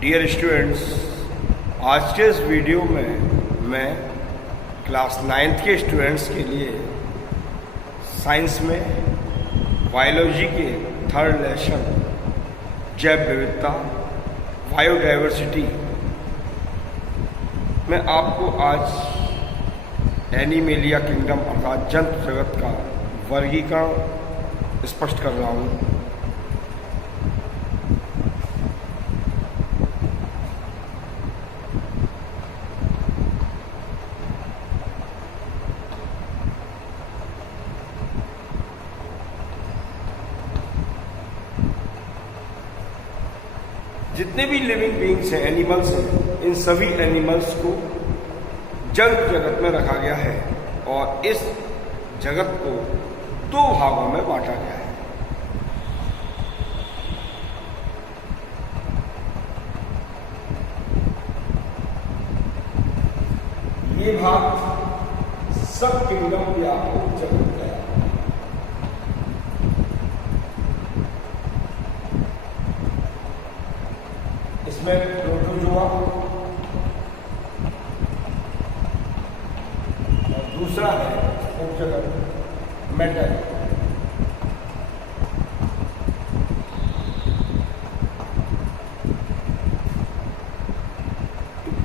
Dear students, आज के इस वीडियो में मैं क्लास 9th के स्टूडेंट्स के लिए साइंस में बायोलॉजी के थर्ड लेसन जैव विविधता बायोडाइवर्सिटी में आपको आज एनिमेलिया किंगडम अर्थात जंतु जगत का वर्गीकरण स्पष्ट कर रहा हूँ। जितने भी लिविंग बीइंग्स हैं, एनिमल्स हैं, इन सभी एनिमल्स को जंतु जगत में रखा गया है और इस जगत को दो भागों में बांटा गया है। ये भाग सब किंगडम या जगत है। इसमें प्रोटोजोआ और दूसरा है उपजगत मेटल।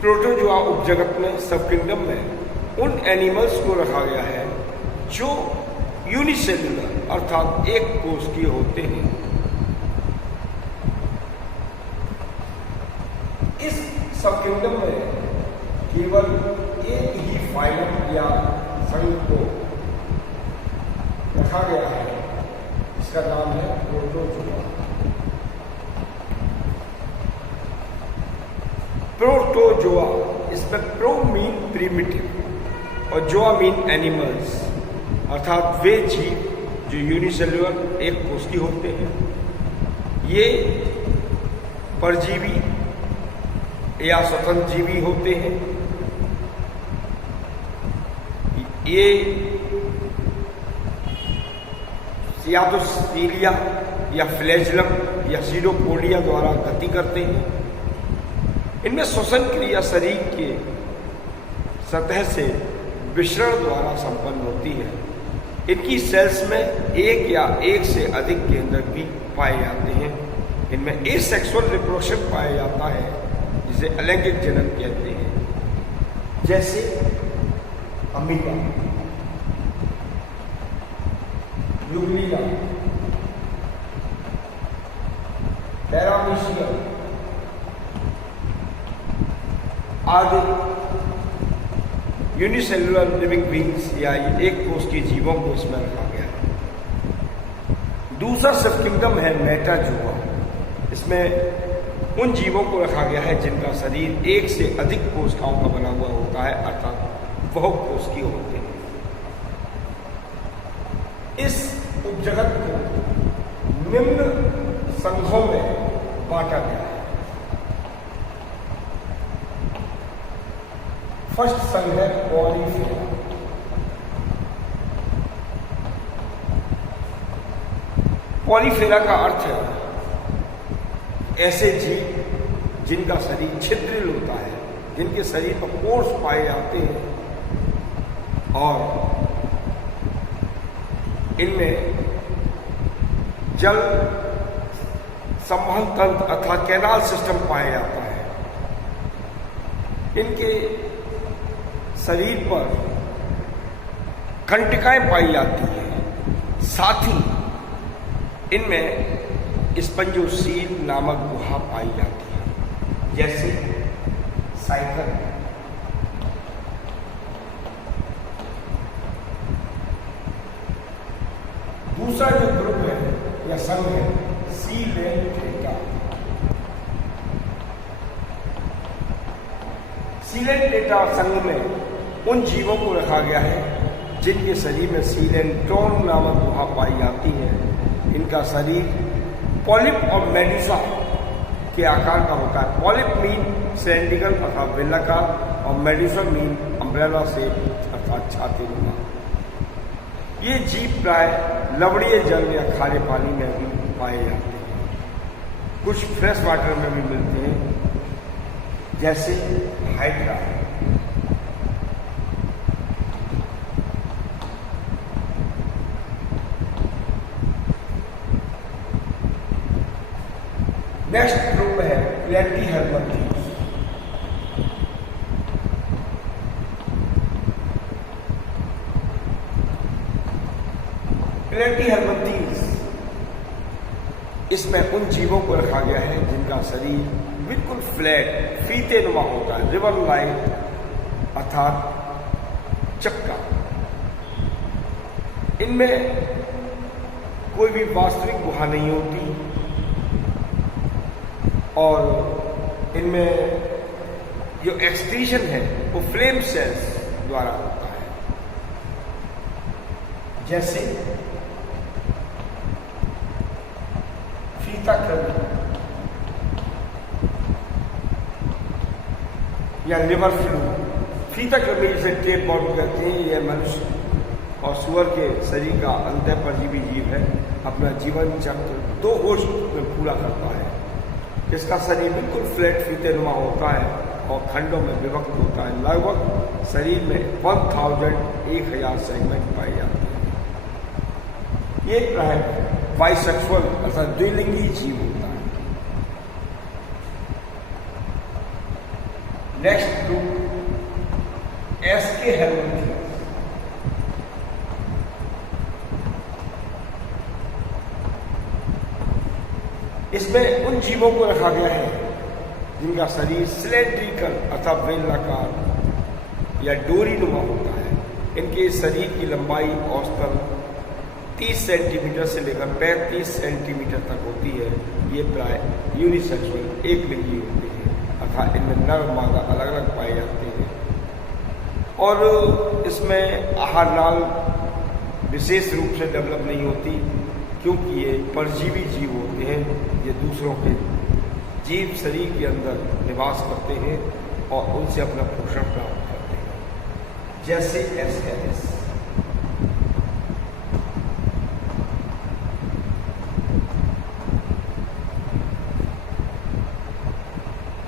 प्रोटोजोआ उपजगत में सब किंगडम में उन एनिमल्स को रखा गया है जो यूनिसेलुलर अर्थात एक कोष के होते हैं। इस सब किंगडम में केवल एक ही फाइलम या संघ को रखा गया है, इसका नाम है प्रोटोजोआ। प्रोटोजोआ, इसमें प्रो मीन प्रिमिटिव और जोआ मीन एनिमल्स अर्थात वे जीव जो यूनिसेलुलर एक कोष के होते हैं। ये परजीवी या स्वतंत्र जीवी होते हैं। ये या तो सीलिया या फ्लैजलम या सीडोपोडिया द्वारा गति करते हैं। इनमें श्वसन क्रिया शरीर के सतह से विसरण द्वारा संपन्न होती है। इनकी सेल्स में एक या एक से अधिक केंद्रक भी पाए जाते हैं। इनमें एसेक्सुअल रिप्रोडक्शन पाया जाता है जिसे अलैंगिक जनन कहते हैं, जैसे अमीबा, यूग्लिया, पैरामीशियम आदि यूनिसेलुलर लिविंग बीइंग्स या एक कोष के जीवों को इसमें रखा गया है। दूसरा सब किंगडम है मेटाजोआ। इसमें उन जीवों को रखा गया है जिनका शरीर एक से अधिक कोशिकाओं का बना हुआ होता है अर्थात बहुकोशिकीय होते हैं। इस उपजगत को निम्न संघों में बांटा गया है। फर्स्ट संघ है पॉलीफेरा। पॉलीफेरा का अर्थ है ऐसे जीव जिनका शरीर छिद्रिल होता है, जिनके शरीर पर पोर्स पाए जाते हैं और इनमें जल संवहन तंत्र अर्थात कैनाल सिस्टम पाया जाता है। इनके शरीर पर कंटिकाएं पाई जाती हैं। साथ ही इनमें स्पंजोसील नामक गुहा पाई जाती है, जैसे साइकिल। दूसरा जो ग्रुप है या संघ है सीलेंटेटा। सीलेंटेटा संघ में उन जीवों को रखा गया है जिनके शरीर में सीलेंट्रोन नामक गुहा पाई जाती है। इनका शरीर पॉलिप और मेडुसा के आकार का होता है। पॉलिप मीन सिलेंड्रिकल अर्थात बेलनाकार और मेडुसा मीन अम्ब्रेला से अर्थात छाती नुमा। ये जीव प्राय लवणीय जल या खारे पानी में भी पाए जाते हैं। कुछ फ्रेश वाटर में भी मिलते हैं जैसे हाइड्रा। नेक्स्ट ग्रुप है प्लेटीहेल्मिन्थेस। प्लेटीहेल्मिन्थेस इसमें उन जीवों को रखा गया है जिनका शरीर बिल्कुल फ्लैट फीते नुमा होता है, रिबन लाइक अर्थात चक्का। इनमें कोई भी वास्तविक गुहा नहीं होती और इनमें जो एक्सक्रीशन है वो फ्लेम सेल्स द्वारा होता है। जैसे फीताकृमि या लिवर फ्लू। फीताकृमि जिसे टेप बॉर्म कहते हैं, यह मनुष्य और सुअर के शरीर का अंतः परजीवी जीव है। अपना जीवन चक्र 2 होस्ट में पूरा करता है। इसका शरीर बिल्कुल फ्लैट फीते नुमा होता है और खंडों में विभक्त होता है। लगभग शरीर में 1000 सेगमेंट पाए जाते हैं। ये प्राय बाइसेक्सुअल अर्थात द्विलिंगी जीव होता है। Next group aschelminthes. इसमें उन जीवों को रखा गया है जिनका शरीर सिलेंड्रिकल अर्थात बेलनाकार या डोरी नुमा होता है। इनके शरीर की लंबाई औसतन 30 सेंटीमीटर से लेकर 35 सेंटीमीटर तक होती है। ये प्राय यूनिसेक्सुअल एक लिंगी होती है अर्थात इनमें नर मादा अलग अलग पाए जाते हैं और इसमें आहार नाल विशेष रूप से डेवलप नहीं होती क्योंकि ये परजीवी जीव होते हैं। ये दूसरों के जीव शरीर के अंदर निवास करते हैं और उनसे अपना पोषण प्राप्त करते हैं, जैसे एस्केरिस।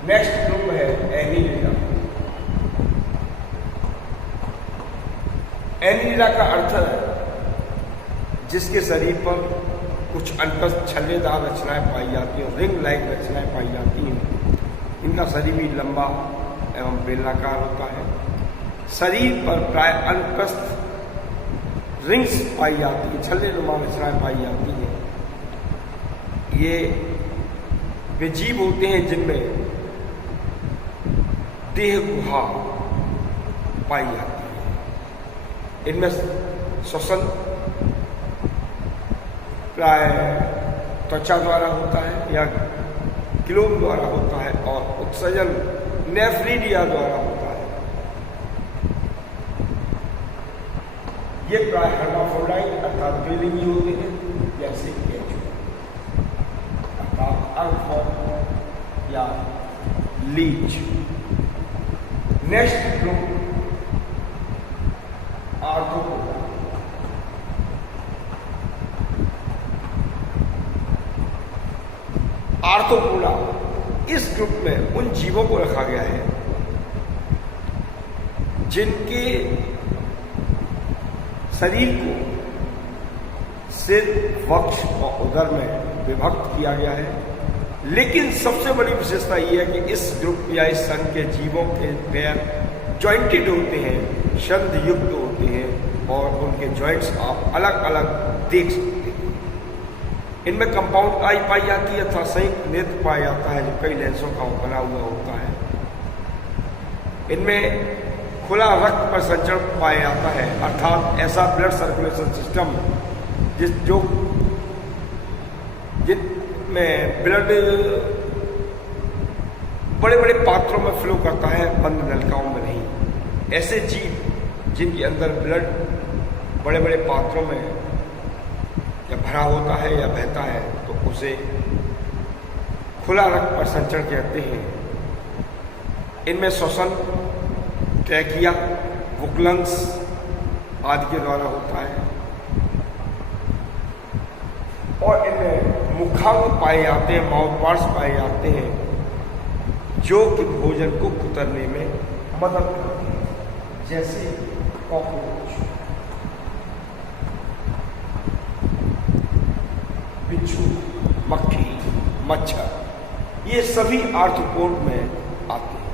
नेक्स्ट ग्रुप है एनीलिडा। एनीलिडा का अर्थ है जिसके शरीर पर कुछ अनपस्थ छल्लेदार रचनाएं पाई जाती हैं, रिंग लाइक रचनाएं पाई जाती हैं। इनका शरीर भी लंबा एवं बेलनाकार होता है। शरीर पर प्राय अनपस्थ रिंग्स पाई जाती हैं, छल्लेनुमा रचनाएं पाई जाती हैं। ये वे जीव होते हैं जिनमें देह गुहा पाई जाती है। इनमें श्वसन प्राय त्वचा द्वारा होता है या क्लोम द्वारा होता है और उत्सर्जन नेफ्रीडिया द्वारा होता है। ये प्राय हर्माफ्रोडाइट अर्थात द्विलिंगी होते हैं, जैसे केंचुआ अर्थात अर्थॉन या leech. Next group Arthropoda. Arthropoda इस ग्रुप में उन जीवों को रखा गया है जिनके शरीर को सिर, वक्ष और उदर में विभक्त किया गया है। लेकिन सबसे बड़ी विशेषता यह है कि इस ग्रुप या इस संघ के जीवों के पैर जॉइंटेड होते हैं, संध युक्त होते हैं और उनके जॉइंट्स आप अलग अलग देख सकते हैं। इनमें कंपाउंड आई पाई जाती है अथवा संयुक्त नेत्र पाया जाता है जो कई लेंसों का बना हुआ होता है। इनमें खुला रक्त पर संचरण पाया जाता है अर्थात ऐसा ब्लड सर्कुलेशन सिस्टम जिसमें ब्लड बड़े बड़े पात्रों में फ्लो करता है, बंद नलिकाओं में नहीं। ऐसे जीव जिनके अंदर ब्लड बड़े बड़े पात्रों में या भरा होता है या बहता है तो उसे खुला रक्त पर संचरण कहते हैं। इनमें श्वसन ट्रैकिया, बुकलंग्स आदि के द्वारा होता है और इनमें मुखांग पाए जाते हैं, माउथ पार्ट्स पाए जाते हैं जो कि भोजन को कुतरने में मदद करती है, जैसे कॉकरोच, बिच्छू, मक्खी, मच्छर, ये सभी आर्थ्रोपोड में आते हैं।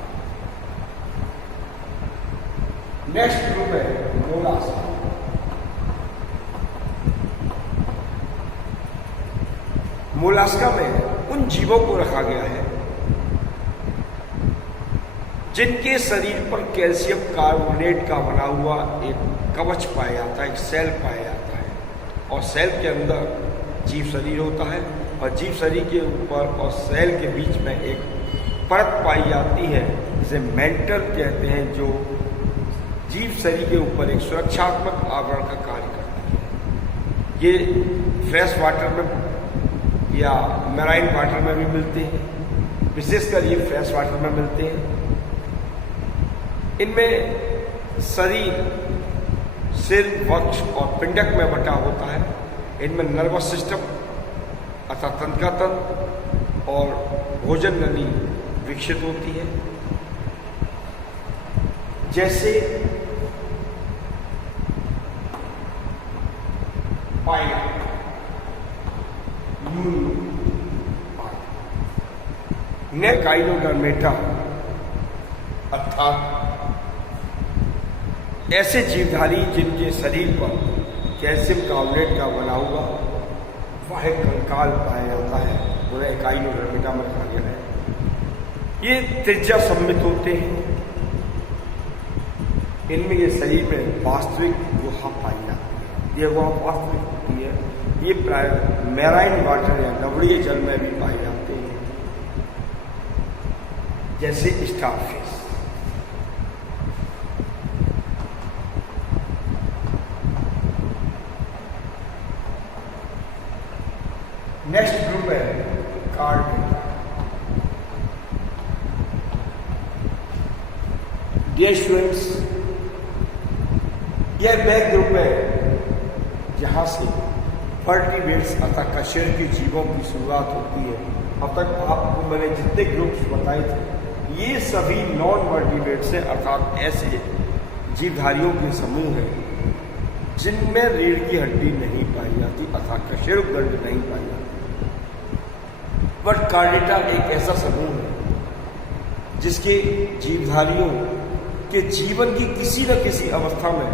नेक्स्ट ग्रुप है मोलास्का। मोलास्का में उन जीवों को रखा गया है जिनके शरीर पर कैल्शियम कार्बोनेट का बना हुआ एक कवच पाया जाता है, एक सेल पाया जाता है, और सेल के अंदर जीव शरीर होता है, और जीव शरीर के ऊपर और सेल के बीच में एक परत पाई जाती है जिसे मेंटल कहते हैं, जो जीव शरीर के ऊपर एक सुरक्षात्मक आवरण का कार्य करती है। ये फ्रेश वाटर में या मैराइन वाटर में भी मिलते हैं, विशेषकर ये फ्रेश वाटर में मिलते हैं। इनमें शरीर सिर, वक्ष और पिंडक में बटा होता है। इनमें नर्वस सिस्टम अर्थात तंत्रिका तंत्र और भोजन नली विकसित होती है, जैसे पाइला, गाइनोडर्मेटा अर्थात ऐसे जीवधारी जिनके शरीर पर कैल्शियम कार्बोनेट का बना हुआ वह कंकाल पाया जाता है, उन्हें गाइनोडर्मेटा में रखा गया है। ये त्रिज्या सम्मित होते हैं। इनमें ये शरीर में वास्तविक गुहा पाई जाती है। ये गुहा वास्तविक होती है। ये प्राय मैराइन वाटर या लवणीय जल में भी पाए जाते हैं, जैसे स्टारफिश। नेक्स्ट ग्रुप है कार्डेटा। डियर स्टूडेंट्स, यह वह ग्रुप है जहां से वर्टिब्रेट्स अर्थात कशेरुकी जीवों की शुरुआत होती है। अब तक आपको मैंने जितने ग्रुप्स बताए थे ये सभी नॉन वर्टिब्रेट्स हैं, अर्थात ऐसे जीवधारियों के समूह हैं जिनमें रीढ़ की हड्डी नहीं पाई जाती अर्थात कशेरुकदंड नहीं पाई जाती। बट कार्डेटा एक ऐसा समूह है जिसके जीवधारियों के जीवन की किसी न किसी अवस्था में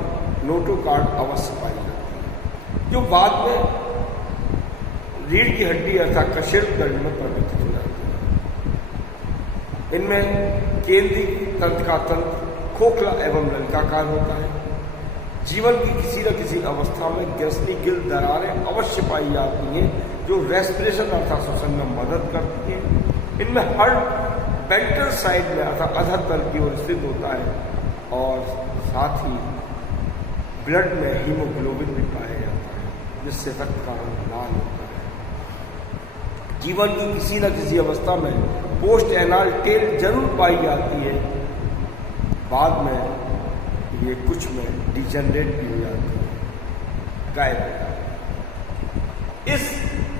नोटोकॉर्ड अवश्य पाई जाती है, जो बाद में रीढ़ की हड्डी अर्थात कशेरुकदंड में परिवर्तित हो जाती है। इनमें केंद्रीय तंत्रिका तंत्र खोखला एवं नलिकाकार होता है। जीवन की किसी न किसी अवस्था में ग्रसनी गिल दरारें अवश्य पाई जाती हैं, जो रेस्पिरेशन अर्थात श्वसन में मदद करती है। इनमें हार्ट वेंट्रल साइड में अर्थात अधर तल की ओर स्थित होता है, और साथ ही ब्लड में हीमोग्लोबिन भी पाया जाता है, जिससे रक्त का रंग लाल होता है। जीवन की किसी न किसी अवस्था में पोस्ट एनाल टेल जरूर पाई जाती है, बाद में ये कुछ में डिजनरेट भी हो जाती है, गायब हो जाती है। इस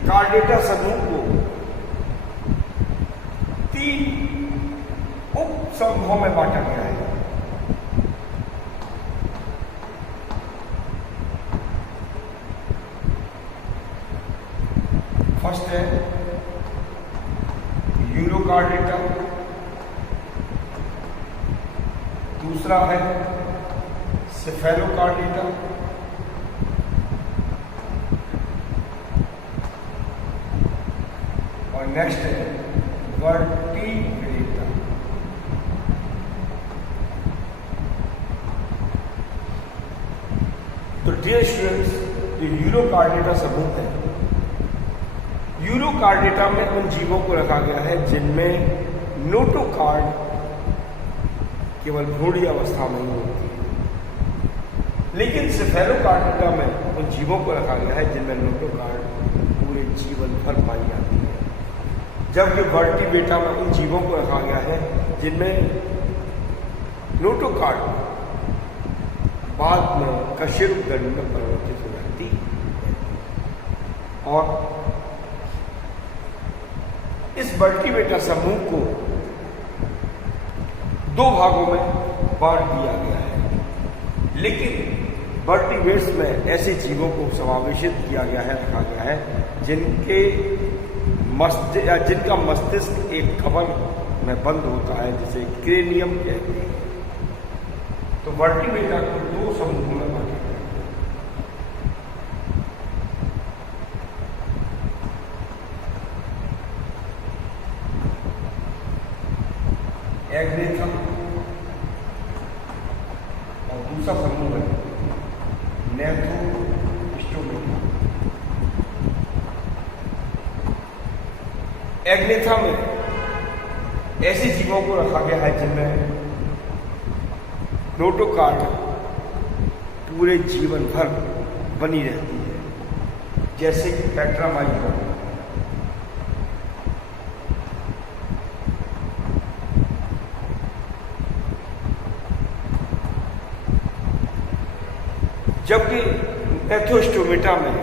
कार्डेटा समूह को 3 उप समूहों में बांटा गया है। फर्स्ट है यूरोकार्डेटा, दूसरा है सेफेलोकार्डेटा, और नेक्स्ट है वर्टिब्रेटा। तो डियर स्टूडेंट्स, ये यूरोकार्डेटा समूह है। यूरोकार्डेटा में उन जीवों को रखा गया है जिनमें नोटोकॉर्ड केवल भ्रूणीय अवस्था में ही होती है, लेकिन सेफेलोकार्डेटा में उन जीवों को रखा गया है जिनमें नोटोकॉर्ड पूरे जीवन भर पाई जाती है, जबकि वर्टिब्रेटा में उन जीवों को रखा गया है जिनमें नोटोकॉर्ड बाद में कशेरुकदंड में परिवर्तित हो जाती है। और इस वर्टिब्रेटा समूह को दो भागों में बांट दिया गया है। लेकिन वर्टिब्रेट्स में ऐसे जीवों को समावेशित किया गया है, रखा गया है जिनका मस्तिष्क एक कवर में बंद होता है, जिसे क्रेनियम कहते हैं। तो वर्टिब्रेटा को दो समूहों में बांटा गया है। एग्नेथम और दूसरा समूह है नेथ्रोस्टोमेटा। एग्नेथा में ऐसे जीवों को रखा गया है जिनमें नोटोकार्ड पूरे जीवन भर बनी रहती है, जैसे कि टेट्रामाइक्रोन। जबकि नेथ्रोस्टोमेटा में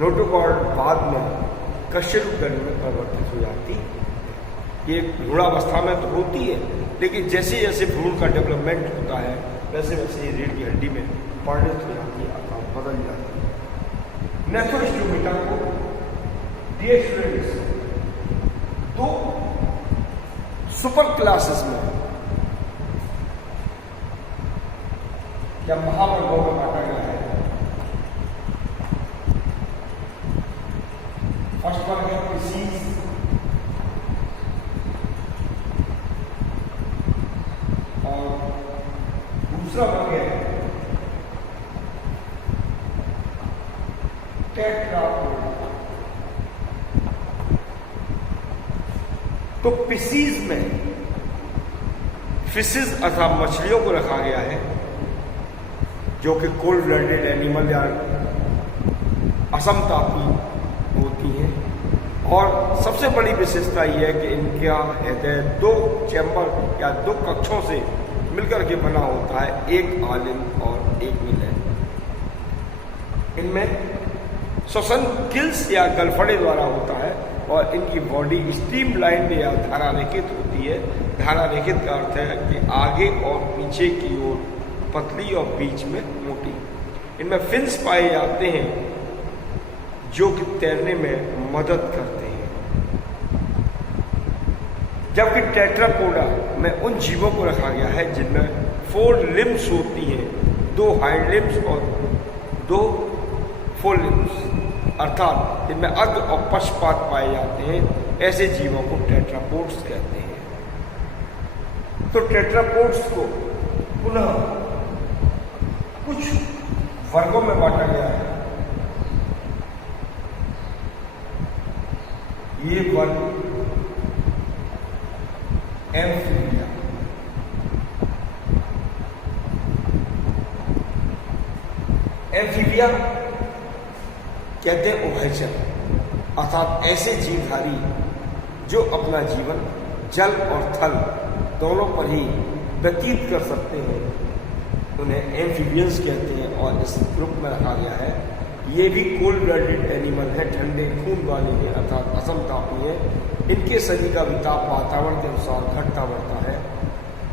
नोटोकॉर्ड बाद में कशेरुकण में परिवर्तित हो जाती है। ये भ्रूणावस्था में तो होती है, लेकिन जैसे जैसे भ्रूण का डेवलपमेंट होता है वैसे वैसे ये रीढ़ की हड्डी में परिणत हो जाती है, आकार बदल जाती है। नेथ्रोस्टोमेटा को डीएक्सुलेट्स दो सुपर क्लासेस में या महावर्गों में बांटा गया है। फर्स्ट वर्ग है पिसीज, और दूसरा वर्ग है टेट्रापोडा। तो पिसीज में फिशेज अर्थात मछलियों को रखा गया है, जो कि कोल्ड ब्लडेड एनिमल या असमतापी होती हैं। और सबसे बड़ी विशेषता यह है कि इनका हृदय दो चैम्बर या दो कक्षों से मिलकर के बना होता है, एक आलिंद और एक विलय। इनमें श्वसन गिल्स या गलफड़े द्वारा होता है और इनकी बॉडी स्ट्रीमलाइन या धारारेखित होती है। धारारेखित का अर्थ है कि आगे और पीछे की ओर पतली और बीच में मोटी। इनमें फिन्स पाए जाते हैं जो कि तैरने में मदद करते हैं। जबकि टेट्रापोडा में उन जीवों को रखा गया है जिनमें 4 लिम्स होती हैं, 2 हाइंड लिम्स और 2 फोर लिम्स, अर्थात जिनमें अग्र और पक्षपात पाए जाते हैं। ऐसे जीवों को टेट्रापोड्स कहते हैं। तो टेट्रापोड्स को पुनः कुछ वर्गों में बांटा गया है। ये वर्ग एम्फीबिया, एम्फीबिया कहते हैं उभयचर, अर्थात ऐसे जीवधारी जो अपना जीवन जल और थल दोनों पर ही व्यतीत कर सकते हैं, उन्हें एम्फीबियंस कहते हैं। और इस ग्रुप में रखा गया है। ये भी कोल्ड ब्लडेड एनिमल है, ठंडे खून वाले हैं, अर्थात असमतापी है। इनके शरीर का विताप वातावरण के अनुसार घटता बढ़ता है।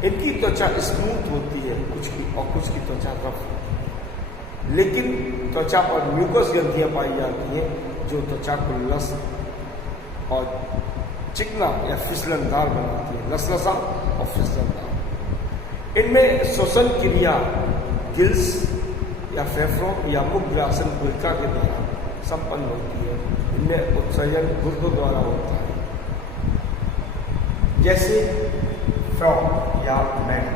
इनकी त्वचा स्मूथ होती है कुछ की, और कुछ की त्वचा रफ होती है। लेकिन त्वचा पर म्यूकस ग्रंथियां पाई जाती हैं जो त्वचा को लस और चिकना या फिसलनदार बनाती है, लसलसा और फिसलनदार। इनमें श्वसन क्रिया गिल्स या फेफड़ों या मुखग्रासन गुलिका के द्वारा संपन्न होती है। इनमें उत्सर्जन गुर्दों द्वारा होता है, जैसे फ्रॉग या मैन।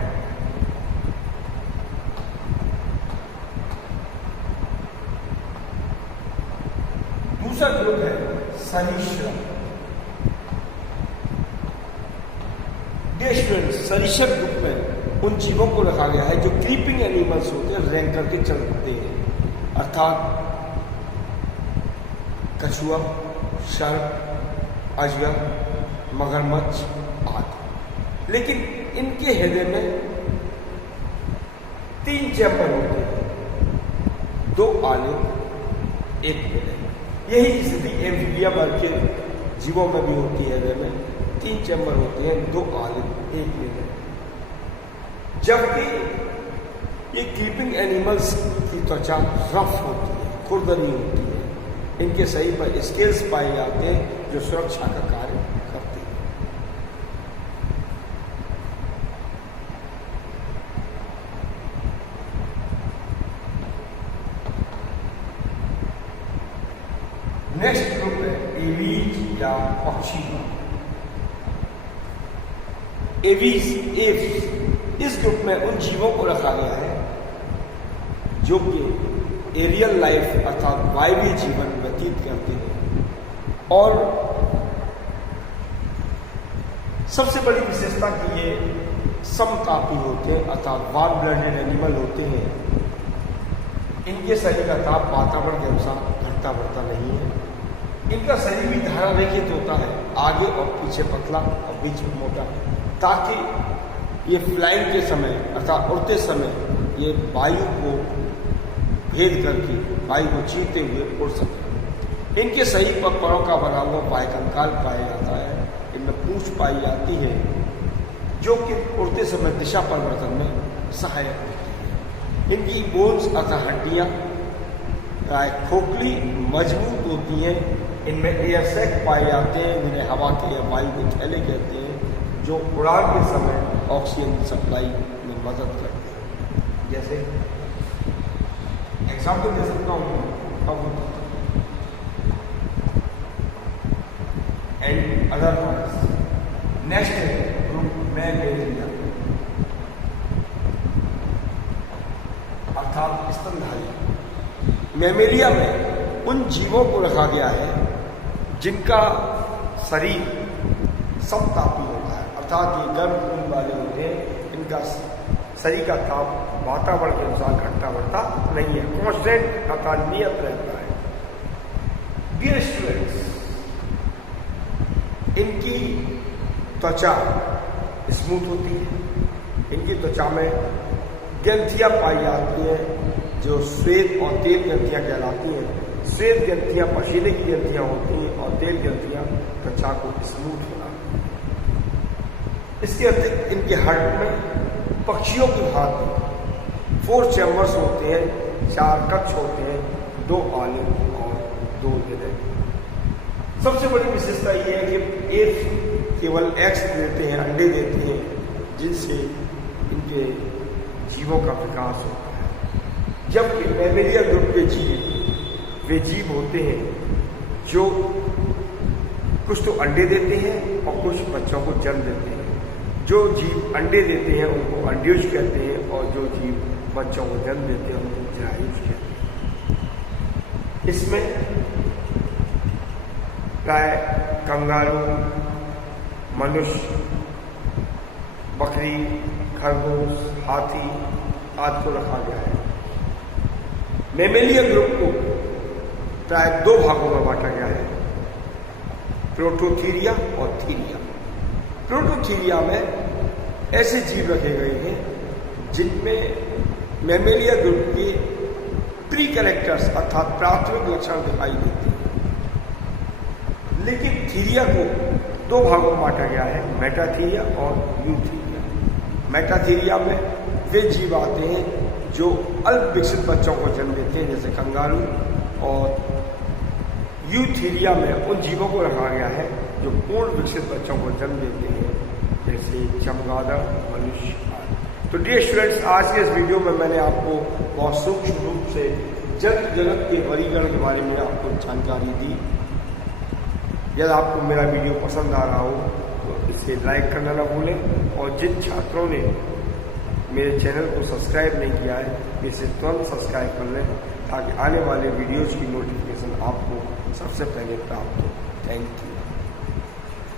दूसरा ग्रुप है सरीसृप। सरीसृप ग्रुप में उन जीवों को रखा गया है जो क्रीपिंग एनिमल्स होते हैं, रैंक करके चलते हैं, अर्थात कछुआ, शार्क, अजगर, मगरमच्छ आदि। लेकिन इनके हृदय में 3 चैम्बर होते हैं, 2 आलिंद, 1 विलय। यही स्थिति एम्फीबिया वर्ग के जीवों में भी होती है। हृदय में 3 चैम्बर होते हैं, 2 ऑलिव 1 लिवर। जबकि ये क्रीपिंग एनिमल्स की त्वचा रफ होती है, खुरदरी होती है। इनके शरीर पर स्केल्स पाए जाते हैं जो सुरक्षा का कार्य करते हैं। नेक्स्ट ग्रुप है एवीज या पक्षी। एव्स इस ग्रुप में उन जीवों को रखा गया है जो कि एरियल लाइफ अर्थात वायवीय जीवन व्यतीत करते हैं। और सबसे बड़ी विशेषता कि ये समतापी होते हैं अर्थात वार्म ब्लडेड एनिमल होते हैं। इनके शरीर का ताप वातावरण के अनुसार घटता बढ़ता नहीं है। इनका शरीर भी धारा रेखित होता है, आगे और पीछे पतला और बीच में मोटा, ताकि ये फ्लाइंग के समय अर्थात उड़ते समय ये वायु को भेद करके वायु को चीरते हुए उड़ सके। इनके शरीर पर परों का बना हुआ बाह्यकंकाल पाया जाता है। इनमें पूंछ पाई जाती है जो कि उड़ते समय दिशा परिवर्तन में सहायक होती है। इनकी बोन्स अर्थात हड्डियां प्राय खोखली मजबूत होती हैं। इनमें एयर सैक पाए जाते हैं जिन्हें हवा के या वायु के थैले कहते हैं, जो उड़ान के समय ऑक्सीजन सप्लाई में मदद करते हैं। जैसे एग्जाम्पल दे सकता हूँ एंड अदर वर्ड्स। नेक्स्ट है ग्रुप मैमेलिया अर्थात स्तनधारी। मैमेलिया में उन जीवों को रखा गया है जिनका शरीर समतापी होता है अर्थात ये गर्म खून वाले होते हैं। इनका शरीर का ताप वातावरण के अनुसार घटता बढ़ता नहीं है, कॉन्स्टेंट अर्थात नियत रहता है। डियर स्टूडेंट्स, इनकी त्वचा स्मूथ होती है। इनकी त्वचा में ग्रंथियां पाई जाती हैं जो श्वेत और तेल ग्रंथियां कहलाती हैं। श्वेत ग्रंथियां पसीने की ग्रंथियां होती हैं और तेल ग्रंथियां त्वचा को स्मूथ बनाती हैं। इसके अतिरिक्त इनके हार्ट में पक्षियों की भांति 4 चैम्बर्स होते हैं, 4 कक्ष होते हैं, 2 ऑलिव और 2 लिवर। सबसे बड़ी विशेषता यह है कि एफ केवल एग्स देते हैं, अंडे देते हैं, जिनसे इनके जीवों का विकास होता है। जबकि मैमेलिया ग्रुप के जीव वे जीव होते हैं जो कुछ तो अंडे देते हैं और कुछ बच्चों को जन्म देते हैं। जो जीव अंडे देते हैं उनको अंड्यूज कहते हैं और जो जीव बच्चों को जन्म देते हैं उनको जायूज कहते हैं। इसमें प्राय कंगारू, मनुष्य, बकरी, खरगोश, हाथी आदि को रखा गया है। मैमेलिया ग्रुप को प्राय 2 भागों में बांटा गया है, प्रोटोथीरिया और थीरिया। प्रोटोथीरिया में ऐसे जीव रखे गए हैं जिनमें मैमेलिया ग्रुप के प्री कैरेक्टर्स अर्थात प्राथमिक लक्षण दिखाई देते हैं। लेकिन थीरिया को 2 भागों में बांटा गया है, मेटाथीरिया और यूथीरिया। मेटाथीरिया में वे जीव आते हैं जो अल्प विकसित बच्चों को जन्म देते हैं जैसे कंगारू, और यूथीरिया में उन जीवों को रखा गया है जो पूर्ण विकसित बच्चों को जन्म देते हैं जैसे चमगादड़, मनुष्य आदि। तो डियर स्टूडेंट्स, आज के इस वीडियो में मैंने आपको बहुत सूक्ष्म रूप से जंतु जगत के वर्गीकरण के बारे में आपको जानकारी दी। यदि आपको मेरा वीडियो पसंद आ रहा हो तो इसे लाइक करना ना भूलें, और जिन छात्रों ने मेरे चैनल को सब्सक्राइब नहीं किया है इसे तुरंत सब्सक्राइब कर लें ताकि आने वाले वीडियोज़ की नोटिफिकेशन आपको सबसे पहले प्राप्त हो। Thank you.